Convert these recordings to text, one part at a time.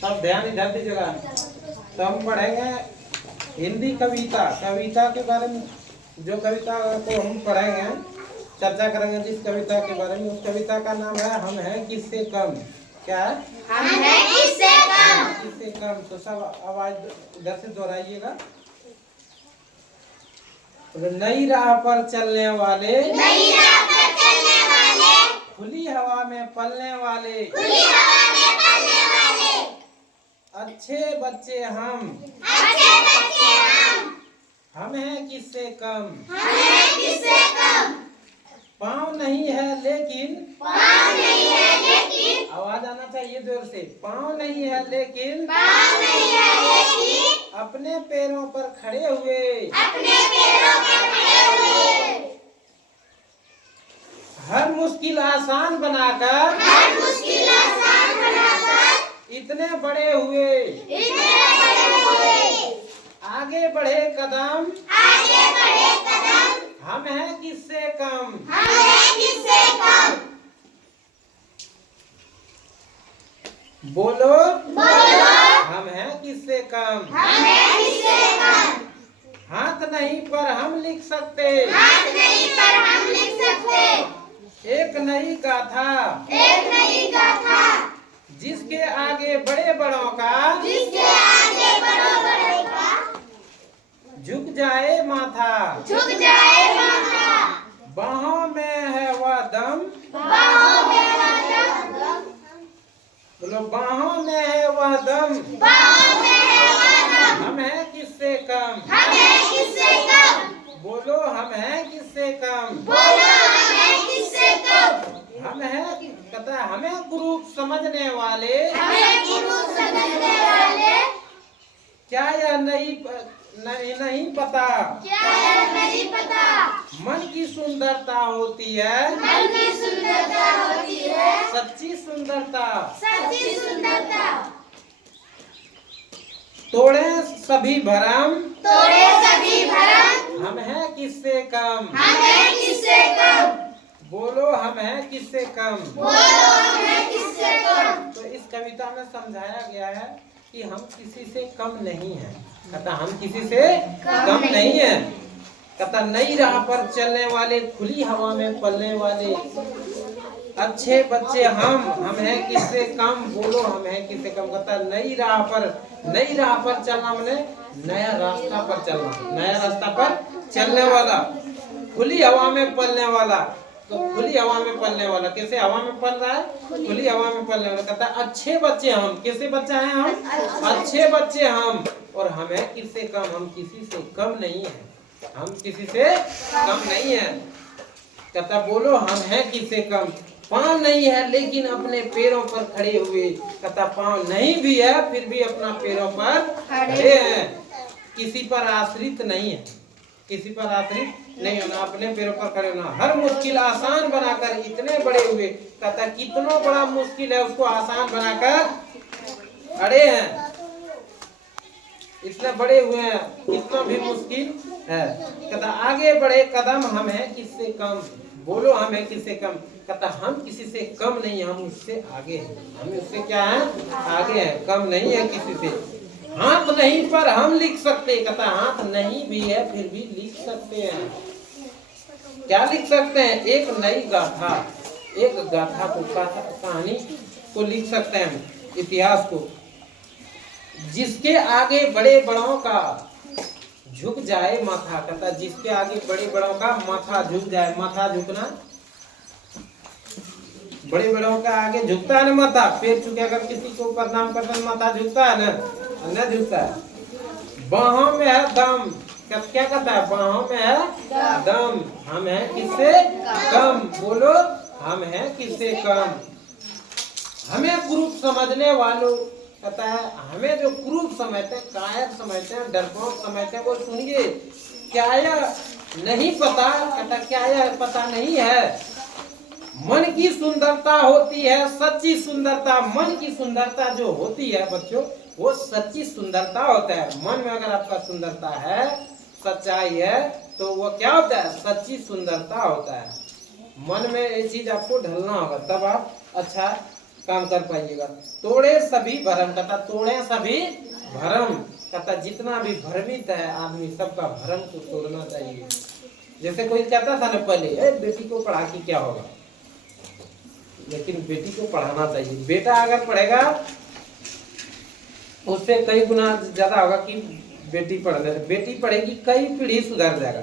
सब ध्यान इधर दीजिएगा। तो हम पढ़ेंगे हिंदी कविता। कविता के बारे में जो कविता को हम पढ़ेंगे, चर्चा करेंगे जिस कविता के बारे में, उस कविता का नाम है हम हैं किससे कम। क्या है? हम हैं किससे कम। किससे कम। तो सब आवाज इधर से दोहराइएगा। नई राह पर चलने वाले, नई राह पर चलने वाले, खुली हवा में पलने वाले, खुली हवा में पलने वाले, अच्छे बच्चे हम, अच्छे बच्चे हम हैं किससे कम। हम हैं किससे कम। पाँव नहीं है लेकिन, पाँव नहीं है लेकिन, आवाज आना चाहिए जोर से। पाँव नहीं है लेकिन, पाँव नहीं है लेकिन, अपने पैरों पर खड़े हुए, अपने पैरों पर खड़े हुए, हर मुश्किल आसान बनाकर, हर मुश्किल आसान बनाकर, इतने बड़े हुए, इतने बड़े हुए, आगे बढ़े कदम, आगे बढ़े कदम, हम हैं किससे कम। हम हैं किससे कम। बोलो बोलो, हम हैं किससे कम। हम हैं किससे कम। हाथ नहीं पर हम लिख सकते, हाथ नहीं पर हम लिख सकते, एक नई गाथा, एक नई गाथा, जिसके आगे बड़े बड़ों का, जिसके आगे बड़ों बड़ों का, झुक जाए माथा, झुक जाए माथा, बाहों में है वह दम, बाहों में वह दम, बोलो बाहों में है वह दम, बाहों में है वह दम, हम हैं किससे कम। हम हैं किससे कम। बोलो हम हैं किससे कम। बोलो, हम हैं किससे कम। हम हैं कहता है हमें कुरूप समझने वाले, हमें गुरु समझने वाले, क्या यह नहीं पता, क्या यह नहीं पता, मन की सुंदरता होती है, मन की सुंदरता होती है, सच्ची सुंदरता, सच्ची सुंदरता, तोड़े सभी भरम, तोड़े सभी भरम, हम हैं किससे कम। हम हैं किससे कम। बोलो हम हैं किससे कम। बोलो, हम हैं किससे कम। तो इस कविता में समझाया गया है कि हम किसी से कम नहीं हैं। कहता हम किसी से कम नहीं है। कहता नई राह पर चलने वाले, खुली हवा में पलने वाले, अच्छे बच्चे हम हैं किससे कम। बोलो हम हैं किससे कम। कहता नई राह पर चलना माने नया रास्ता पर चलना, नया रास्ता पर चलने वाला, खुली हवा में पलने वाला। तो खुली हवा में पलने वाला कैसे हवा में पल रहा है, खुली हवा में पलने वाला। कहता है अच्छे बच्चे हम, कैसे बच्चे हैं हम, अच्छे बच्चे हम, और हमें किससे कम, हम किसी से कम नहीं है, हम किसी से कम नहीं है। कहता बोलो हम हैं किससे कम। पाँव नहीं है लेकिन अपने पैरों पर खड़े हुए। कहता पाँव नहीं भी है फिर भी अपना पैरों पर खड़े हैं, किसी पर आश्रित नहीं है, किसी पर आश्रित नहीं होना, अपने पैरों पर खड़े होना, हर मुश्किल आसान बनाकर इतने बड़े हुए। कहता कितना बड़ा मुश्किल है उसको आसान बनाकर खड़े हैं, इतने बड़े हुए हैं, कितना भी मुश्किल है। कहता आगे बढ़े कदम, हम हैं किससे कम। बोलो हम हैं किससे कम। कहता हम किसी से कम नहीं, हम उससे आगे हैं, हम उससे क्या हैं, आगे हैं, कम नहीं है किसी से। हाथ नहीं पर हम लिख सकते। कहता हाथ नहीं भी है फिर भी लिख सकते हैं। क्या लिख सकते हैं, एक नई गाथा, एक गाथा को, कहानी को लिख सकते हैं, इतिहास को, जिसके आगे बड़े बड़ों का झुक जाए माथा। कहता जिसके आगे बड़े बड़ों का माथा झुक जाए। माथा झुकना, बड़े बड़ों का आगे झुकता है ना माथा, पैर छू के अगर किसी को प्रणाम करते हैं माथा झुकता है ना, न झुकता है। बाहों में है दम, क्या कहता है, बाहों में है दम, हम हैं किससे कम। बोलो हम हैं किससे कम। हमें कुरूप समझने वालों, कहता है हमें जो कुरूप समझते हैं, कायर समझते हैं, डरपोक समझते हैं, वो सुनिए क्या यह नहीं पता। कहता क्या यह पता नहीं है, मन की सुंदरता होती है सच्ची सुंदरता। मन की सुंदरता जो होती है बच्चों, वो सच्ची सुंदरता होता है। मन में अगर आपका सुंदरता है, सच्चाई है तो वो क्या होता है, सच्ची सुंदरता होता है। मन में ये चीज आपको ढलना होगा, तब आप अच्छा काम कर पाइएगा। तोड़े सभी भरम, कहता तोड़े सभी भरम, कहता जितना भी भ्रमित है आदमी सबका भरम को तोड़ना चाहिए। जैसे कोई कहता था ना पहले, बेटी को पढ़ा के क्या होगा, लेकिन बेटी को पढ़ाना चाहिए। बेटा अगर पढ़ेगा उससे कई गुना ज्यादा होगा कि बेटी पढ़ने से। बेटी पढ़ेगी कई पीढ़ी सुधर जाएगा।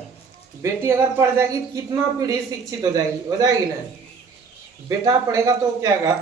बेटी अगर पढ़ जाएगी कितना पीढ़ी शिक्षित हो जाएगी ना। बेटा पढ़ेगा तो क्या होगा,